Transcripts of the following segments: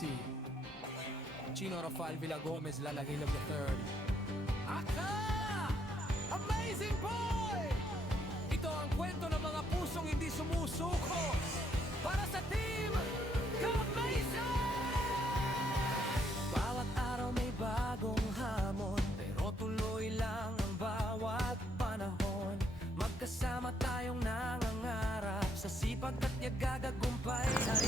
Si Chino Rafael Villagomez Lalagilab III. Aka! Amazing boy! Ito ang kwento ng mga pusong hindi sumusuko para sa team Ka-Amazing! Bawat araw may bagong hamon, pero tuloy lang ang bawat panahon. Magkasama tayong nangangarap, sa sipag at yaga gagumpay ay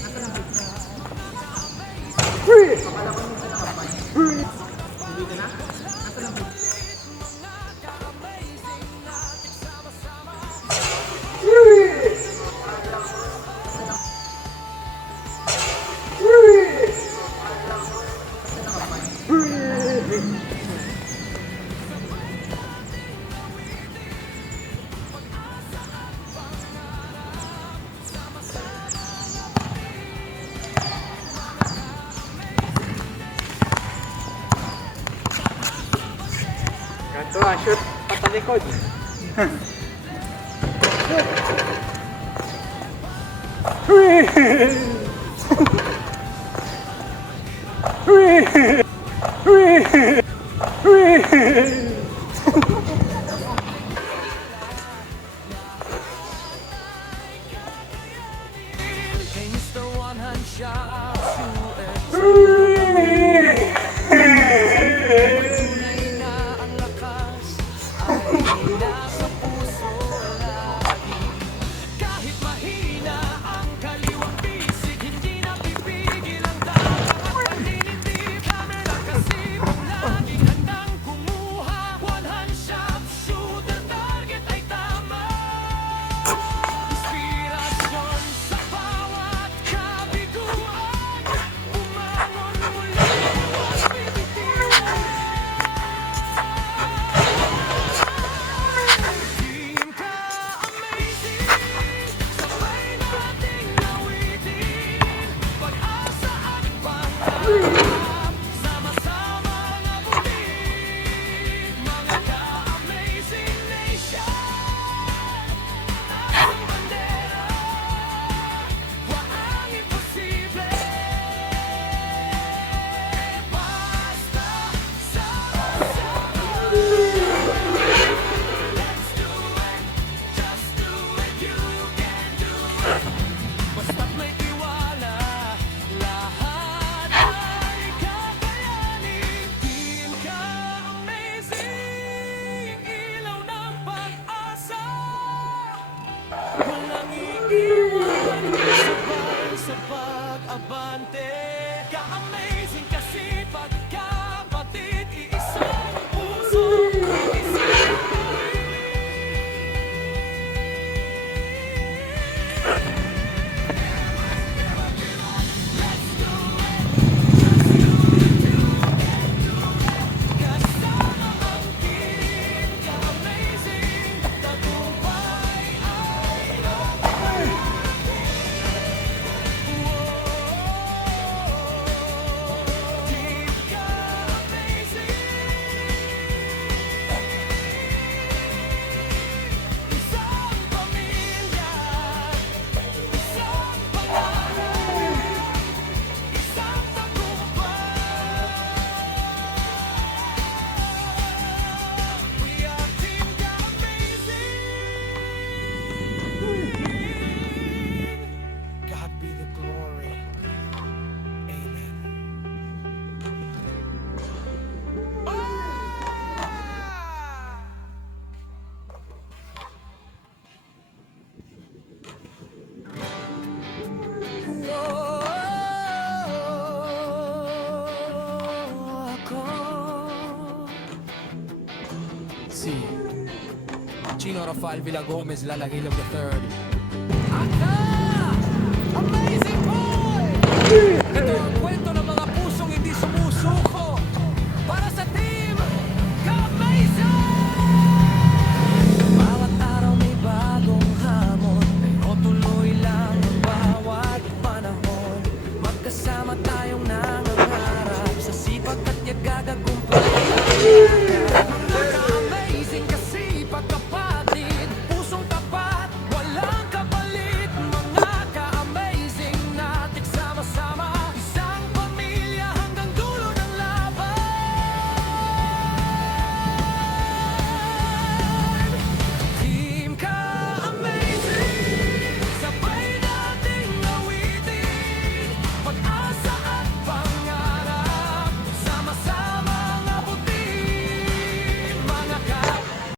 Ganto ah, shoot patalikod. Kay Mr. One Hand Shot Shooter. Tunay na ang lakas ay nasa puso lagi. Kahit mahina ang kaliwang bisig, hindi napipigil ang tapang at paninindig. Nakasipong laging handang kumuha. One hand shot shooter, target ay tama. Inspirasyon sa bawat kabiguan, bumangon muli, huwag bibitiwan. Team Ka-Amazing, sabay nating lawitin, pag-asa at pangarap, sama-sama nga bulig, mga Ka-Amazing Nation. Ang bandera, waang imposible, basta sama-sama. Let's do it, just do it, you can do it. Basta't may tiwala, lahat ay kakayanin. Team Ka-Amazing, ilaw ng pag-asa. Walang iiwan, sabay sa pag-abante. Ka-Amazing kasi pagkapatid, iisang puso, isang kasama ang team Ka-Amazing, tagumpay ay Team Ka-Amazing, isang pamilya, isang pangarap, isang tagumpay. We are Team Ka-Amazing. God be the glory. Amen. Si Chino Rafael Villagomez Lalagilab III. Aka! Amazing boy! Ito ang kwento ng mga pusong hindi sumusuko para sa team Ka-Amazing! Bawat araw may bagong hamon, pero tuloy lang ang bawat panahon. Magkasama tayong nangangarap, sa sipag at yaga gagumpay.